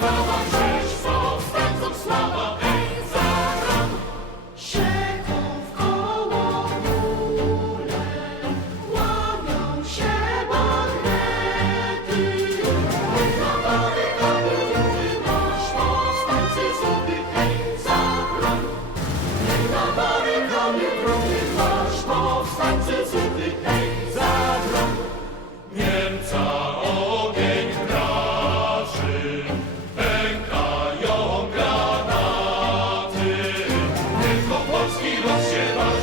Słowa Skąd się pan